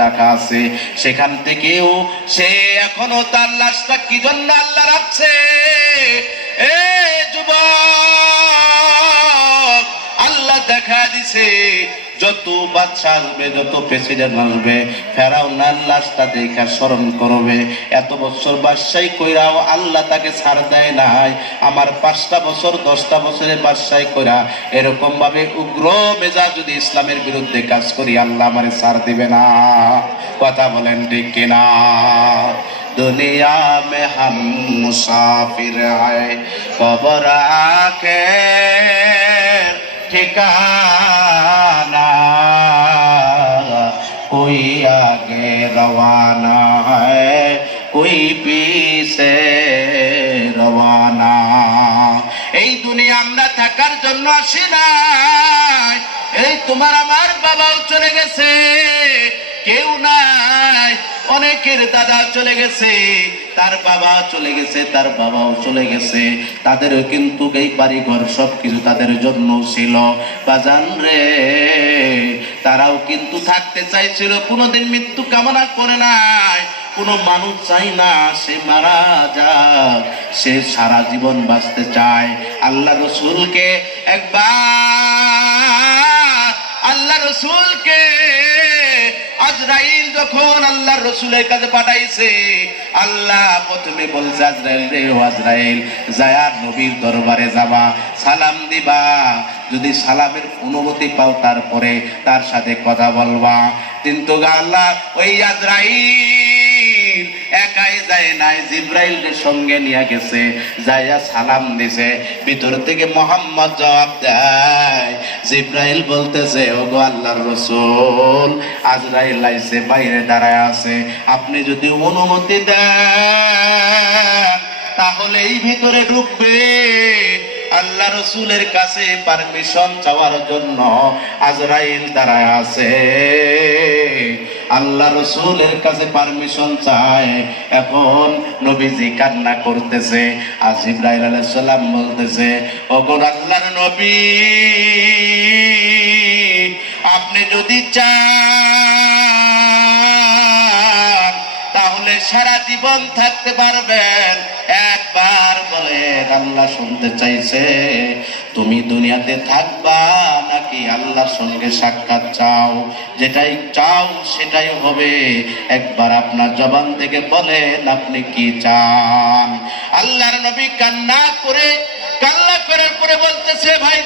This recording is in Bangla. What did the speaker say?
দেখা আছে, সেখান থেকেও সে এখনো তার লাশটা কি জন্য আল্লাহ রাখছে। এ যুবক, আল্লাহ দেখা দিছে যত বাদশা আসবে, যত প্রেসিডেন্ট আসবে, ফেরাউনের লাশটা দেখা স্মরণ করবে এত বছর বাদশাহী কইরাও আল্লাহ তাকে ছাড় দেয় নাই। আমার 5টা বছর 10টা বছরের বাদশাহী কইরা এরকম ভাবে উগ্র মেজাজ যদি ইসলামের বিরুদ্ধে কাজ করি, আল্লাহ আমারে ছাড় দিবে না। কথা বলেন ঠিক কিনা? दुनिया में हम मुसाफिर है, कब्र आखिर ठिकाना, कोई आगे रवाना है, कोई पीछे रवाना। এই দুনিয়া আমরা থাকার জন্য আসি নাই। এই তোমার আমার বাবাও চলে গেছে, কেউ নাই। অনেকের দাদা চলে গেছে, তার বাবা চলে গেছে, তার বাবাও চলে গেছে। তাদেরও কিন্তু এই বাড়িঘর সবকিছু তাদের জন্য ছিল। বাজান রে, তারাও কিন্তু থাকতে চাইছিল, কোনোদিন মৃত্যু কামনা করে নাই। কোনো মানুষ চাই না সে মারা যাক, সে সারা জীবন বাঁচতে চায়। আল্লাহ রসুলকে একবার, আল্লাহ রসুলকে আজরাইল যখন আল্লাহ রসুলের কাছে পাঠাইছে, আল্লাহ প্রথমে বলছে আজরাইল রে, ও আজরাইল, যায়া নবীর দরবারে যাবা, সালাম দিবা, যদি সালামের অনুমতি পাও তারপরে তার সাথে কথা বলবা। কিন্তু আল্লাহ ওই আজরাইল একাই যায় নাই, জিব্রাইলের সঙ্গে নিয়ে গেছে, যাইয়া সালাম দিছে। ভিতর থেকে মোহাম্মদ জবাব দেয়, জিব্রাইল বলতেছে, ওগো আল্লাহর রাসূল, আজরাইল আইছে, বাইরে দাঁড়ায় আছে, আপনি যদি অনুমতি দেন তাহলেই ভিতরে ঢুকবে। আল্লাহ রসুলের কাছে পারমিশন চাওয়ার জন্য আজরাইল দাঁড়ায় আছে। আল্লাহ রসুলের কাছে পারমিশন চায়। এখন নবীজি কান্না করতেছে, আর জিবরাইল আলাইহিস সালাম বলতেছে, ওগো আল্লাহর নবী, আপনি যদি চান তাহলে সারা জীবন থাকতে পারবেন। একবার বলেন, আল্লাহ শুনতে চাইছে, তুমি দুনিয়াতে থাকবা নাকি আল্লাহর সঙ্গে সাক্ষাৎ চাও? যেটাই চাও সেটাই হবে। একবার আপনার জবান থেকে বলেন আপনি কি চান। আল্লাহর নবী কান্না করে পরে বলতেছে, ভাই